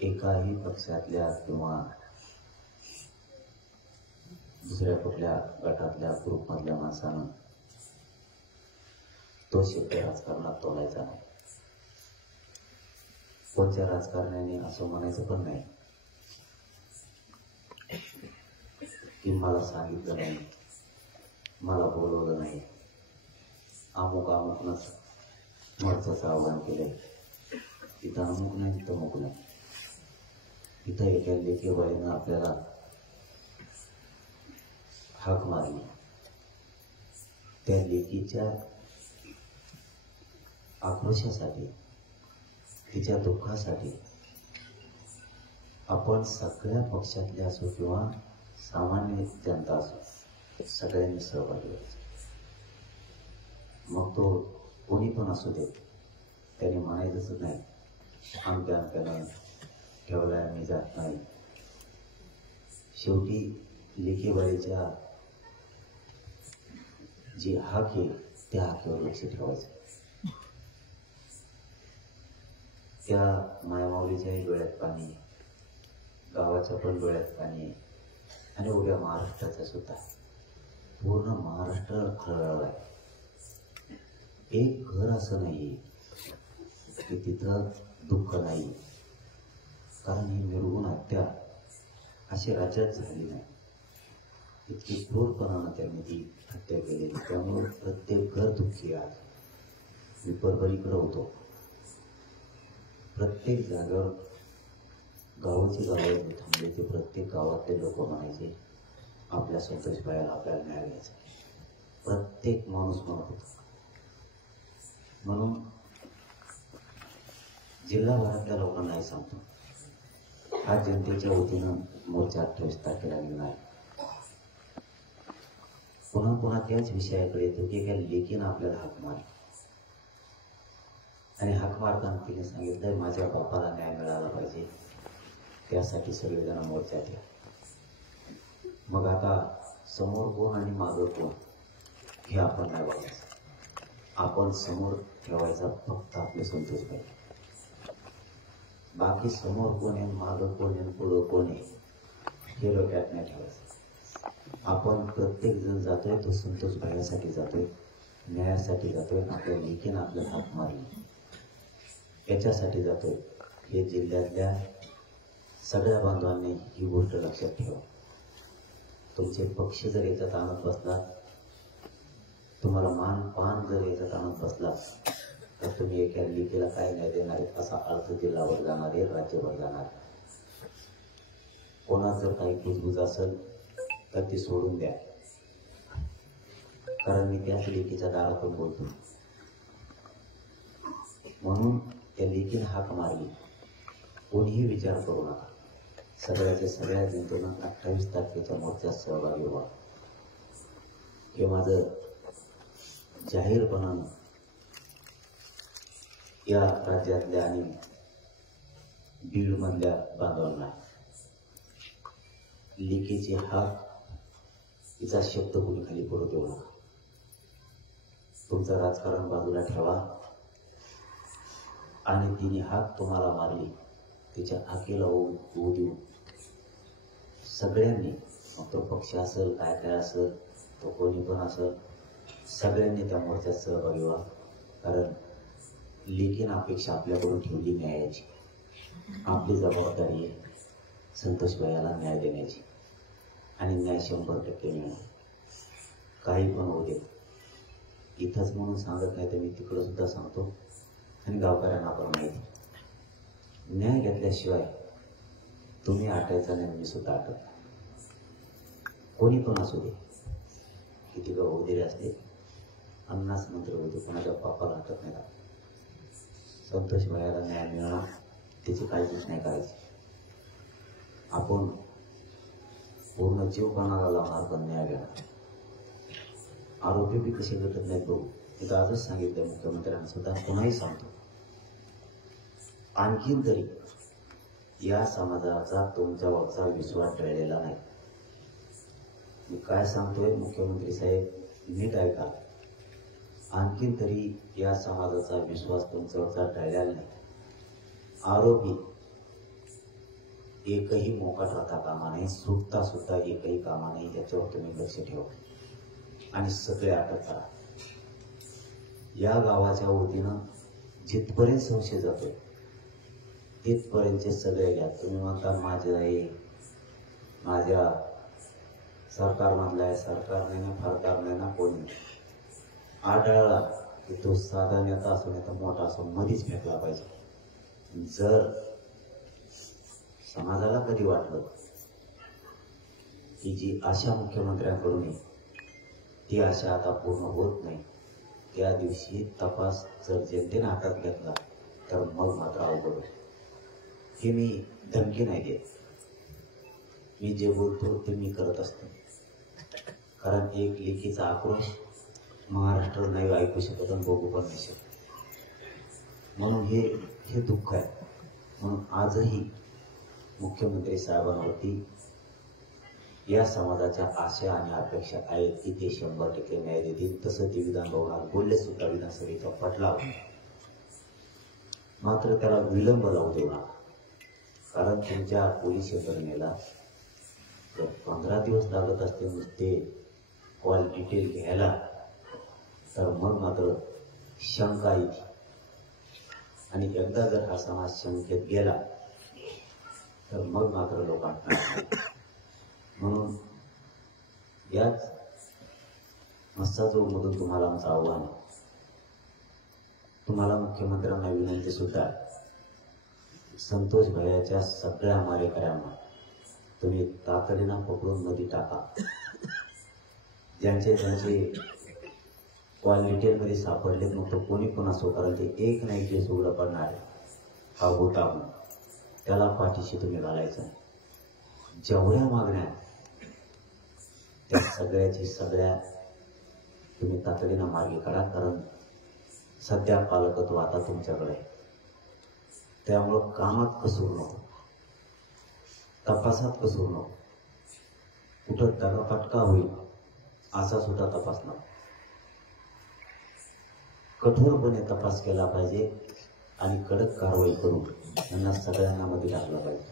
एकाही पक्षातल्या किंवा दुसऱ्या कुठल्या गटातल्या ग्रुपमधल्या माणसानं तो शब्द राजकारणात तोलायचा नाही. कोणत्या राजकारण्याने असं म्हणायचं पण नाही की मला सांगितलं नाही, मला बोलवलं नाही, अमुक अमुकनंच मोर्चाचं आव्हान केलंय. इथं अमुक नाही, तिथं अमुक नाही. इथं एका लेकीबाईनं आपल्याला हाक मारली. त्या लेकीच्या आक्रोशासाठी, तिच्या दुःखासाठी आपण सगळ्या पक्षातले असो किंवा सामान्य जनता असो सगळ्यांनी सहभागी व्हायचं. मग तो कोणी पण असू दे, त्याने म्हणायचंच नाही आमच्या आमच्याने ठेवलाय मी जात नाही. शेवटी लेकीबाईच्या जी हाक आहे त्या हाकेवर लक्ष ठेवायचं. त्या मायमाऊलीच्याही डोळ्यात पाणी, गावाच्या पण डोळ्यात पाणी, आणि उद्या महाराष्ट्राचा सुद्धा. पूर्ण महाराष्ट्र खळगावला आहे. एक घर असं नाही की तिथं दुःख नाही, कारण ही निर्गुण हत्या अशी राज्यात झाली नाही. इतकी क्रूरपणानं त्यांनी ती हत्या केली. त्यामुळे प्रत्येक घर दुःखी आहे. मी परभणीकडे होतो. प्रत्येक जागेवर गावाची गावं थांबले ते प्रत्येक गावातले लोक म्हणायचे आपल्या संतोषबाईला आपल्याला न्याय घ्यायचा. प्रत्येक माणूस म्हणत होता. म्हणून जिल्हाभरातल्या लोकांनाही सांगतो, हा जनतेच्या वतीनं मोर्चा 28 तारखेला निघणार. पुन्हा पुन्हा त्याच विषयाकडे येतो की एका लेकीनं आपल्याला हाक मारली आणि हाक मारताना तिने सांगितलंय माझ्या बापाला न्याय मिळाला पाहिजे, त्यासाठी सगळेजण मोर्चात या. मग आता समोर कोण आणि मागं कोण हे आपण नाही बघायचं. आपण समोर ठेवायचा फक्त आपले संतोषबाई. बाकी समोर कोण आहे, मागं कोण आहे, पुढं कोण आहे हे डोक्यात नाही ठेवायचं. आपण प्रत्येक जण जातोय तो संतोषबाईसाठी जातोय, न्यायासाठी जातोय. आपल्या लेकीनं आपल्याला हाक मारली याच्यासाठी जातोय. हे जिल्ह्यातल्या सगळ्या बांधवांनी ही गोष्ट लक्षात ठेवा. तुमचे पक्ष जर याच्यात आणत बसला, तुम्हाला मान पान जर याच्यात आणत बसला, तर तुम्ही एका लेकीला काय न्याय देणार आहे असा अर्थ जिल्हावर जाणार आहे, राज्यभर जाणार आहे. कोणाच जर काही कुजबुज असेल तर ती सोडून द्या, कारण मी त्याच लेकीच्या दारातून बोलतो. म्हणून त्या लेकीने हाक मारली. कोणीही विचार करू नका. सगळ्याच्या सगळ्या जनतेनं 28 तारखेच्या मोर्चात सहभागी व्हा. हे माझं जाहीरपणानं या राज्यातल्या आणि बीडमधल्या बांधवांना लेकीची हाक, तिचा शब्द कोणी खाली पडू देऊ नका. तुमचं राजकारण बाजूला ठेवा आणि तिने हाक तुम्हाला मारली, तिच्या हाकेला होऊ देऊ. सगळ्यांनी, मग तो पक्ष असेल, काय काय असेल, तो कोणी पण असेल, सगळ्यांनी त्या मोर्चात सहभागी व्हा. कारण लेकीन अपेक्षा आपल्याकडून ठेवली न्यायाची. आपली जबाबदारी आहे संतोषबाईला न्याय देण्याची, आणि न्याय 100% मिळणार. काही पण होऊ दे. इथंच म्हणून सांगत नाही तर मी तिकडं सुद्धा सांगतो आणि गावकऱ्यांना पण माहिती. न्याय घेतल्याशिवाय तुम्ही आटायचा नाही, मी सुद्धा आटत. कोणी पण असू दे, किती का होऊ दिले असते, अन्नास मंत्र होते, कोणाच्या बापाला आटत नाही. संतोषबाईला न्याय मिळणार, त्याची काळजीच नाही करायची. आपण पूर्ण जीव कोणाला लावणार पण न्याय घेणार. आरोपी बी कसे भेटत नाहीत बघू. तिथं आजच सांगितलंय मुख्यमंत्र्यांना सुद्धा, पुन्हाही सांगतो. आणखीन तरी या समाजाचा तुमच्यावरचा विश्वास टळलेला नाही. मी काय सांगतोय मुख्यमंत्री साहेब, नीट ऐका. आणखीन तरी या समाजाचा विश्वास तुमच्यावरचा टळलेला नाही. आरोपी एकही मोकाट राहता कामा नये, सुटता सुद्धा एकही कामा नये, याच्यावर तुम्ही लक्ष ठेवा आणि सगळे अटक करा. या गावाच्या वतीनं जिथपर्यंत संशय जातोय तिथपर्यंतचे सगळे घ्या. तुम्ही म्हणता माझे आहे, माझ्या सरकारमधला आहे, सरकार नाही ना, फरकार नाही ना, कोणी आढळला की तो साधा नेता असो नाही तर मोठा असो मध्येच फेकला पाहिजे. जर समाजाला कधी वाटलं की जी आशा मुख्यमंत्र्यांकडून आहे ती आशा आता पूर्ण होत नाही, त्या दिवशी तपास जर जनतेने हातात घेतला तर मग मात्र अवघड होईल. हे मी धमकी नाही देत, मी जे बोलतो ते मी करत असतो. कारण एक लेखीचा आक्रोश महाराष्ट्र नाही ऐकू शकत आणि बघू पण नाही शकत. म्हणून हे दुःख आहे. म्हणून आजही मुख्यमंत्री साहेबांवरती या समाजाच्या आशा आणि अपेक्षा आहेत की ते 100% न्याय देतील. तसं ते विधान भवनात बोलले सुद्धा, विधानसभेचा पटला. मात्र त्याला विलंब लावू देऊ नका. कारण तुमच्या पोलीस यंत्रणेला जर 15 दिवस लागत असते नुसते कॉल डिटेल घ्यायला तर मग मात्र शंका येते. आणि एकदा जर हा समाज शंकेत गेला तर मग मात्र लोकांना. म्हणून याच मस्साजोगमधून तुम्हाला आमचं आव्हान आहे. तुम्हाला मुख्यमंत्र्यांना विनंती सुद्धा, संतोष भैयाच्या सगळ्या मारेकऱ्यांना तुम्ही तातडीनं पकडून मध्ये टाका. ज्यांचे कॉल डिटेलमध्ये सापडलेत मग तो कोणी पण असो, कारण ते एक ना एक दिवस उघडं पडणार आहे. हा गोटा त्याला पाठीशी तुम्ही घालायचं. जेवढ्या मागण्या त्या सगळ्या तुम्ही तातडीनं मार्गी काढा. कारण सध्या पालकत्व आता तुमच्याकडे आहे. त्यामुळं कामात कसूर नको, तपासात कसूर नको. कुठं दगाफटका होईल असा सुद्धा तपास नको. कठोरपणे तपास केला पाहिजे आणि कडक कारवाई करून त्यांना सगळ्यांना मध्ये टाकलं पाहिजे.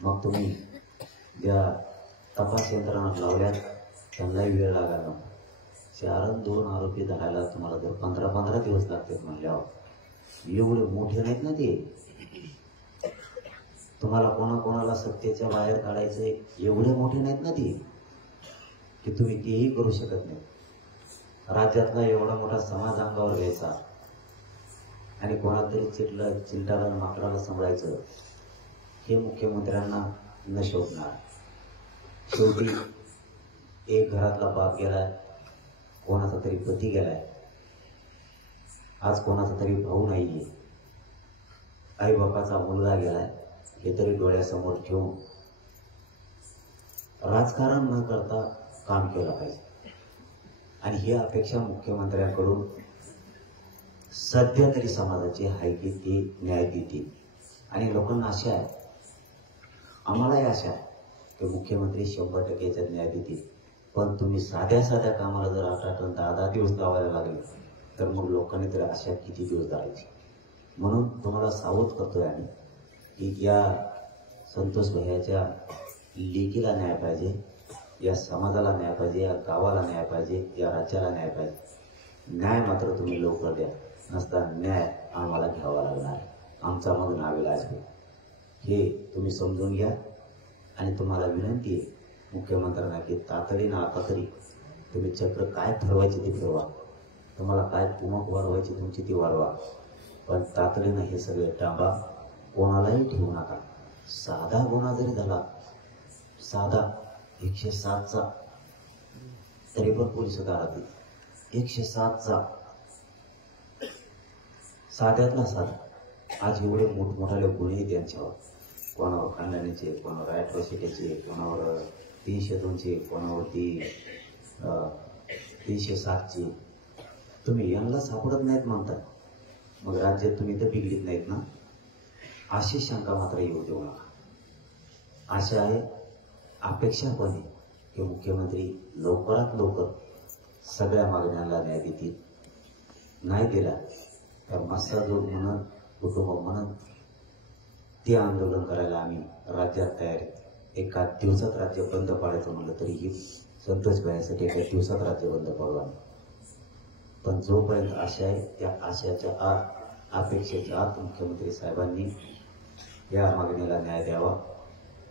मग तुम्ही ज्या तपास यंत्रणा लावल्यात त्यांनाही वेळ लागायला नको. 4-2 आरोपी धरायला तुम्हाला जर 15 दिवस लागतात म्हणल्यावर एवढे मोठे नाहीत ना ते. तुम्हाला कोणाकोणाला सत्तेच्या बाहेर काढायचे एवढे मोठे नाहीत ना ते की तुम्ही तेही करू शकत नाही. राज्यातला एवढा मोठा समाज अंगावर घ्यायचा आणि कोणाला तरी चिलटाला माकडाला सांभाळायचं हे मुख्यमंत्र्यांना न शोभणार. शेवटी एक घरातला बाप गेलाय, कोणाचा तरी पती गेलाय, आज कोणाचा तरी भाऊ नाहीये, आई बापाचा मुलगा गेलाय, हे तरी डोळ्यासमोर ठेवून राजकारण न करता काम केलं पाहिजे. आणि ही अपेक्षा मुख्यमंत्र्यांकडून सध्या तरी समाजाची आहे की ते न्याय देतील. आणि लोकांना आशा आहे, आम्हालाही आशा आहे की मुख्यमंत्री 100% न्याय देतील. पण तुम्ही साध्या कामाला जर 8-8 10-10 दिवस लावायला लागले तर मग लोकांनी तरी आशा किती दिवस जायची. म्हणून तुम्हाला सावध करतोय आम्ही की या संतोष भैयाच्या लेकीला न्याय पाहिजे, या समाजाला न्याय पाहिजे, या गावाला न्याय पाहिजे, या राज्याला न्याय पाहिजे. न्याय मात्र तुम्ही लवकर द्या, नसता न्याय आम्हाला घ्यावा लागणार, आमचा मग नाविलाज होईल. हे तुम्ही समजून घ्या. आणि तुम्हाला विनंती आहे मुख्यमंत्र्यांना की तातडीनं आता तरी तुम्ही चक्र काय फिरवायची ते फिरवा, तुम्हाला काय कुमक वाढवायची तुमची ती वाढवा, पण तातडीनं हे सगळे टांबा. कोणालाही ठेवू नका. साधा गुन्हा जरी झाला, साधा 107चा तरी पण पोलीस दारात 107चा साध्यातला साधा. आज एवढे मोठमोठाले गुन्हे त्यांच्यावर, कोणावर खानदानीचे, कोणावर ॲट्रॉसिटीचे, कोणावर 302चे, कोणावरती 307चे. तुम्ही यांना सापडत नाहीत म्हणता, मग राज्यात तुम्ही तर बिघडीत नाहीत ना, अशी शंका मात्र येऊ देऊ नका. आशा आहे, अपेक्षा पण आहे की मुख्यमंत्री लवकरात लवकर सगळ्या मागण्यांना न्याय देतील. नाही दिला तर मस्साजोग म्हणत, कुटुंब म्हणत ते आंदोलन करायला आम्ही राज्यात तयार आहे. एका दिवसात राज्य बंद पाडायचं म्हणलं तरीही संतोष भाईसाठी एका दिवसात राज्य बंद पाडू आम्ही. पण जोपर्यंत आशा आहे त्या आशयाच्या आत, अपेक्षेच्या आत मुख्यमंत्री साहेबांनी या मागणीला न्याय द्यावा.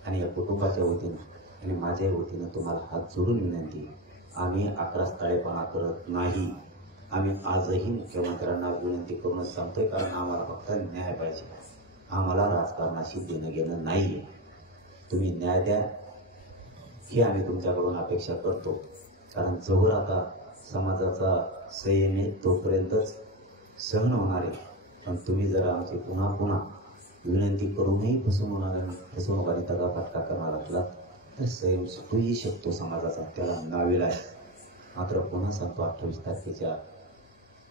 आणि या कुटुंबाच्या वतीनं आणि माझ्याही वतीनं तुम्हाला हात जोडून विनंती, आम्ही आक्रस्ताळेपणा करत नाही. आम्ही आजही मुख्यमंत्र्यांना विनंती करूनच सांगतोय, कारण आम्हाला फक्त न्याय पाहिजे. आम्हाला राजकारणाशी देणं घेणं नाहीये. तुम्ही न्याय द्या ही आम्ही तुमच्याकडून अपेक्षा करतो. कारण जोवर आता समाजाचा संयम आहे तोपर्यंतच सहन होणार आहे. पण तुम्ही जर आमची पुन्हा पुन्हा विनंती करूनही फसवणूक आणि तगाफटका करणार असलात तर संयम सुटूही शकतो समाजाचा, त्याला नाविलाज. मात्र पुन्हा सांगतो, 28 तारखेच्या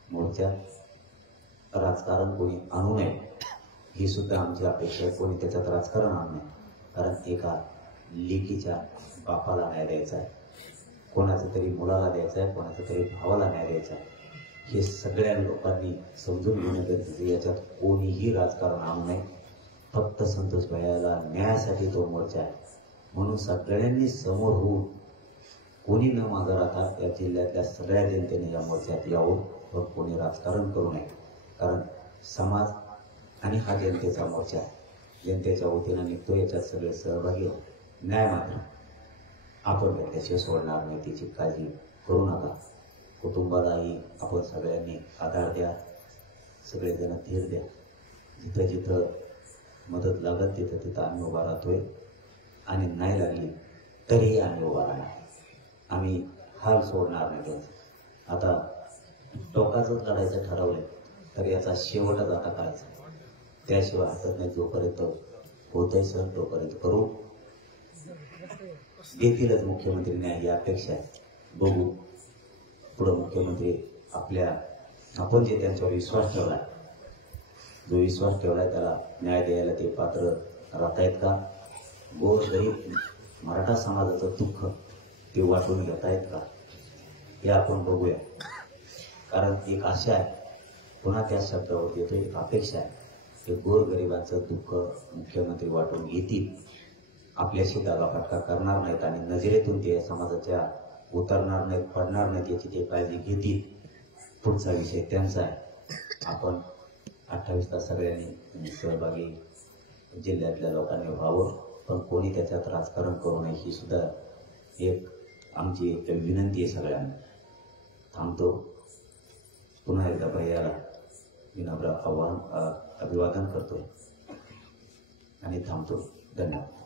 मोर्चात राजकारण कोणी आणू नये ही सुद्धा आमची अपेक्षा आहे. कोणी त्याच्यात राजकारण आणू नये, कारण एका लेकीच्या बापाला न्याय द्यायचा आहे, कोणाचं तरी मुलाला द्यायचा आहे, कोणाचं तरी भावाला न्याय द्यायचा आहे. हे सगळ्या लोकांनी समजून घेणं गरजेचं. याच्यात कोणीही राजकारण आणू नये. फक्त संतोष भैयाला न्यायासाठी तो मोर्चा आहे. म्हणून सगळ्यांनी समोर होऊन कोणी न मागं राहता या जिल्ह्यातल्या सगळ्या जनतेने या मोर्चात यावं. व कोणी राजकारण करू नये, कारण समाज आणि हा जनतेचा मोर्चा आहे. जनतेच्या वतीनं निघतो, याच्यात सगळे सहभागी हो. न्याय मात्र आपण त्याच्याशिवाय सोडणार नाही, तिची काळजी करू नका. कुटुंबालाही आपण सगळ्यांनी आधार द्या, सगळेजण धीर द्या. जिथं जिथं मदत लागत तिथं तिथं आम्ही उभा राहतोय. आणि नाही लागली तरीही आम्ही उभा राहणार. आम्ही हाल सोडणार नाही त्यांचा. आता टोकाचंच लढायचं ठरवलंय तर याचा शेवटच आता करायचा. त्याशिवाय हातात नाही. जोपर्यंत होतंय सर तोपर्यंत करू. देतीलच मुख्यमंत्री न्याय ही अपेक्षा आहे. बघू पुढं मुख्यमंत्री आपण जे त्यांच्यावर विश्वास ठेवलाय, जो विश्वास ठेवलाय त्याला न्याय द्यायला ते पात्र राहतायत का? गोरगरीब मराठा समाजाचं दुःख ते वाटून घेतायत का हे आपण बघूया. कारण एक आशा आहे, पुन्हा त्या शब्दावर येतो, एक अपेक्षा आहे की गोरगरिबांचं दुःख मुख्यमंत्री वाटून घेतील, आपल्याशी दगाफटका करणार नाहीत आणि नजरेतून ते समाजाच्या उतरणार नाहीत, पडणार नाहीत याची ते काळजी घेतील. पुढचा विषय त्यांचा आहे. आपण 28 तास सगळ्यांनी सहभागी जिल्ह्यातल्या लोकांनी व्हावं, पण कोणी त्याच्यात राजकारण करू नये ही सुद्धा एक आमची विनंती आहे सगळ्यांना. थांबतो. पुन्हा एकदा भैयाला विनम्र अभिवादन करतोय आणि थांबतो. धन्यवाद.